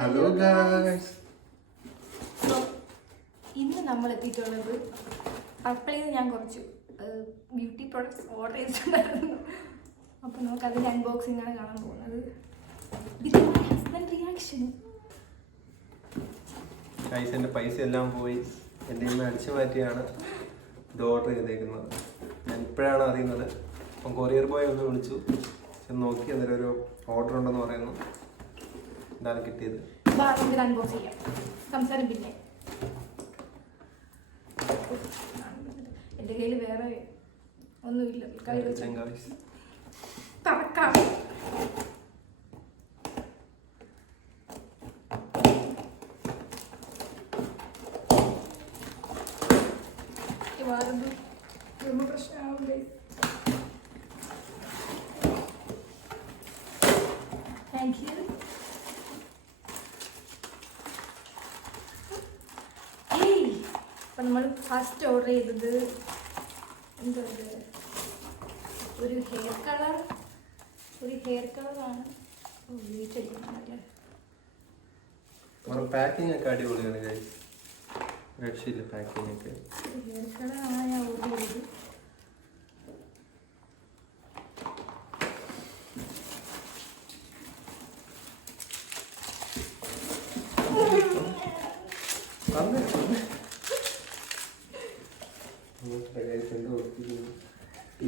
Hello guys. ഇന്ന് നമ്മൾ എത്തിയിട്ടുള്ളത് പർപ്പിളിൽ നിന്ന് ഞാൻ കുറച്ച് ബ്യൂട്ടി പ്രോഡക്ട്സ് ഓർഡർ ചെയ്തിട്ടുണ്ടായിരുന്നു. അപ്പോൾ നമുക്ക് അതിൻ്റെ അൺബോക്സിംഗ് ആണ് കാണാൻ പോകുന്നത്. ഇതിൻ്റെ ഹസ്ബൻഡ് റിയാക്ഷൻ. ഗായ്സ്, എൻ്റെ പൈസ എല്ലാം പോയി. എൻ്റെ ഇന്ന് അടിച്ചു മാറ്റിയാണ് ഇത് ഓർഡർ ചെയ്തേക്കുന്നത്. ഞാൻ ഇപ്പോഴാണ് അറിയുന്നത്. അപ്പം കൊറിയർ ബോയ് ഒന്ന് വിളിച്ചു, നോക്കി അന്നേരം ഒരു ഓർഡർ ഉണ്ടെന്ന് പറയുന്നു. ഇതാണ് കിട്ടിയത്. നമുക്ക് അൺബോക്സ് ചെയ്യാം. സംസാരം പിന്നെ എൻ്റെ കയ്യിൽ വേറെ ഒന്നുമില്ല. തറക്കാം. പ്രശ്നമാവില്ലേ? Thank you. അപ്പം നമ്മൾ ഫസ്റ്റ് ഓർഡർ ചെയ്തത് എന്താ ഒരു ഹെയർ കളറാണ്. പാക്കിംഗ് ഒക്കെ അടിപൊളിയാണ് ഗൈസ്, രക്ഷയില്ല പാക്കിംഗ് ഒക്കെ. ഹെയർ കളറാണ് ഞാൻ ഓർഡർ ചെയ്തത്.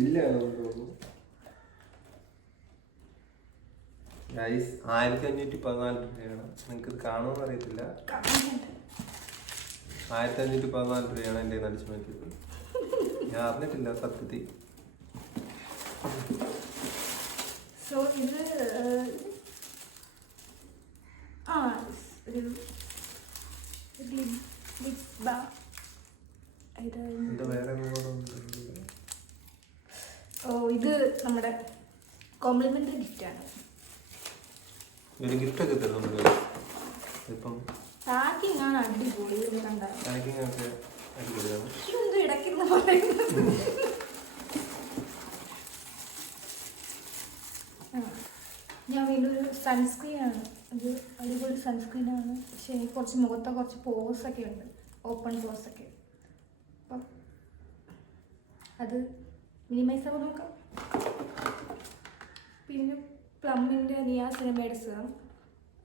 ഇല്ല തോന്നുന്നു ഗൈസ്, 1514 രൂപയാണ്. നിങ്ങൾക്ക് കാണുമെന്ന് അറിയത്തില്ല. 1514 രൂപയാണ് എൻ്റെ അടിച്ചു മാറ്റിയത്. ഞാൻ അറിഞ്ഞിട്ടില്ല സത്യത്തിൽ. സോ ഇത് ഇത് നമ്മുടെ കോംപ്ലിമെന്ററി ഗിഫ്റ്റാണ്. ഒരു ഗിഫ്റ്റ് ഒക്കെ തരുന്നുണ്ട്. ഇപ്പം പാക്കിംഗ് ആണ് അടിപൊളി. പാക്കിംഗ് ഒക്കെ അടിപൊളിയാണ്. ഇതെന്തോ ഇടയ്ക്കിരുന്ന് പറയുന്നത്. ഞാൻ വീണ്ടും ഒരു സൺസ്ക്രീനാണ്. ഇത് അടിപൊളി സൺസ്ക്രീനാണ്. പക്ഷേ എനിക്ക് കുറച്ച് മുഖത്തെ കുറച്ച് പോസൊക്കെ ഉണ്ട്, ഓപ്പൺ പോസൊക്കെ. അപ്പം അത് മിനിമൈസ് ആകുമ്പോൾ നോക്കാം. പിന്നെ പ്ലമ്മിൻ്റെ നിയാസിനമൈഡ് സിറം,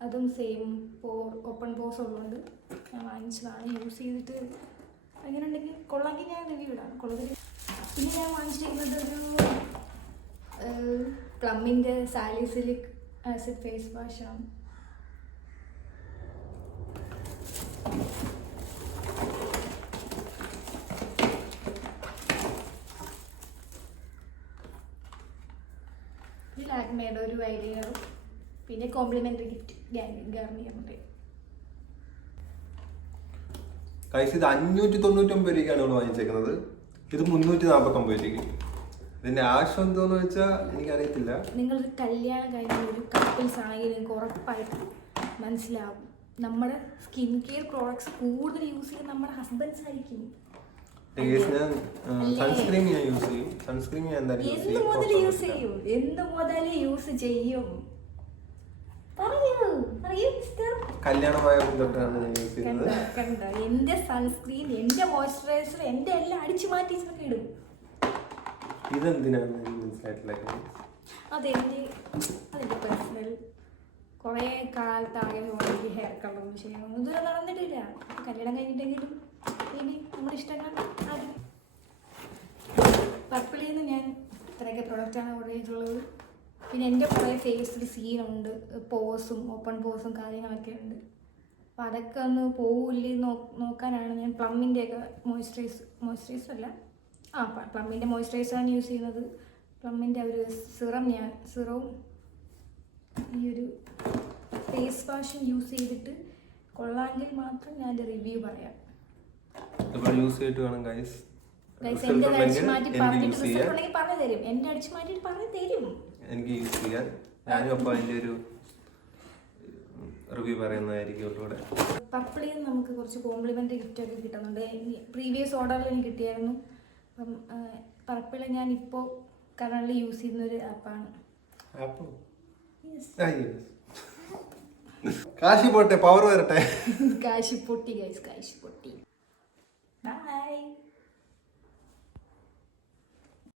അതും സെയിം ഓപ്പൺ പോസ് ഉള്ളതുകൊണ്ട് ഞാൻ വാങ്ങിച്ചതാണ്. യൂസ് ചെയ്തിട്ട് അങ്ങനെ ഉണ്ടെങ്കിൽ കൊള്ളാമെങ്കിൽ ഞാൻ റിവ്യൂ ഇടാം. കൊള്ളതിൽ പിന്നെ ഞാൻ വാങ്ങിച്ചിരിക്കുന്നത് ഒരു പ്ലമ്മിൻ്റെ സാലിസിലിക് ആസിഡ് ഫേസ് വാഷാണ്. ലാക്മേയുടെ ഒരു ഐഡിയറും പിന്നെ കോംപ്ലിമെന്ററി ഗിഫ്റ്റ് ഗാർണിയറുണ്ട്. ഗൈസ്, ഇത് 599 രൂപയ്ക്കാണ് നമ്മൾ വാങ്ങിച്ചേക്കുന്നത്. ഇത് 349 രൂപയ്ക്ക്. ഇതിന്റെ ആവശ്യം എന്തോന്ന് വെച്ചാൽ എനിക്കറിയത്തില്ല. നിങ്ങളൊരു കല്യാണം കഴിഞ്ഞ ഒരു കപ്പിൾസ് ആണെങ്കിൽ നിങ്ങൾക്ക് ഉറപ്പായിട്ട് മനസ്സിലാവും. നമ്മുടെ സ്കിൻ കെയർ പ്രോഡക്ട്സ് കൂടുതൽ യൂസ് ചെയ്യുന്നത് നമ്മുടെ ഹസ്ബൻഡ്സ് ആയിരിക്കും. സൺസ്ക്രീൻ ഞാൻ യൂസ് ചെയ്യും. സൺസ്ക്രീൻ ഞാൻ എന്തായാലും എന്ത് മുതൽ യൂസ് ചെയ്യും? കല്യാണമായ തൊട്ടാണ് ഞാൻ യൂസ് ചെയ്യുന്നത്. കണ്ടോ, എന്റെ സൺസ്ക്രീൻ, എന്റെ മോയ്സ്ചറൈസർ, എന്റെ എല്ലാം അടിച്ചു മാറ്റിച്ചൊക്കെ ഇടും. ഇതെന്തിനാണ് മനസ്സിലായിട്ടില്ല. അതിന്റെ പേഴ്സണൽ കുറേ കാലത്താകെ എനിക്ക് ഹെയർ കളർ ചെയ്യണം. ഇതുവരെ നടന്നിട്ടില്ല. കല്യാണം കഴിഞ്ഞിട്ടെങ്കിലും ഇനി നമ്മുടെ ഇഷ്ടങ്ങൾ ആദ്യം. പർപ്പിളിൽ നിന്ന് ഞാൻ ഇത്രയൊക്കെ പ്രൊഡക്റ്റാണ് ഓർഡർ ചെയ്തിട്ടുള്ളത്. പിന്നെ എൻ്റെ കുറേ ഫേസിൽ സീനുണ്ട്, പോസും ഓപ്പൺ പോസും കാര്യങ്ങളൊക്കെ ഉണ്ട്. അപ്പം അതൊക്കെ ഒന്ന് പോവില്ലേ നോക്കാനാണ് ഞാൻ പ്ലമ്മിൻ്റെയൊക്കെ മോയ്സ്ചറൈസർ അല്ല പ്ലമ്മിൻ്റെ മോയ്സ്ചറൈസറാണ് യൂസ് ചെയ്യുന്നത്. പ്ലമ്മിൻ്റെ ഒരു സിറവും ഈ ഒരു ഫേസ് വാഷും യൂസ് ചെയ്തിട്ട് കൊള്ളാമെങ്കിൽ മാത്രം ഞാൻ എൻ്റെ റിവ്യൂ പറയാം. യൂസ് ചെയ്തിട്ട് വേണം ഗൈസ്. എൻ്റെ അടിച്ചു മാറ്റിയിട്ട് പറഞ്ഞു തരും. എനിക്ക് യൂസ് ചെയ്യാൻ. ഞാനും അപ്പം അതിൻ്റെ ഒരു റിവ്യൂ പറയുന്നതായിരിക്കും. പർപ്പിളിൽ നിന്ന് നമുക്ക് കുറച്ച് കോംപ്ലിമെൻ്ററി ഗിഫ്റ്റൊക്കെ കിട്ടുന്നുണ്ട്. പ്രീവിയസ് ഓർഡറിൽ എനിക്ക് കിട്ടിയായിരുന്നു. അപ്പം പർപ്പിളിൽ ഞാൻ ഇപ്പോൾ കറണ്ട്ലി യൂസ് ചെയ്യുന്ന ഒരു ആപ്പാണ്. കാശി പോട്ടെ, പവർ വരട്ടെ. കാശി പൊട്ടി ഗൈസ്, കാശി പൊട്ടി. ബൈ.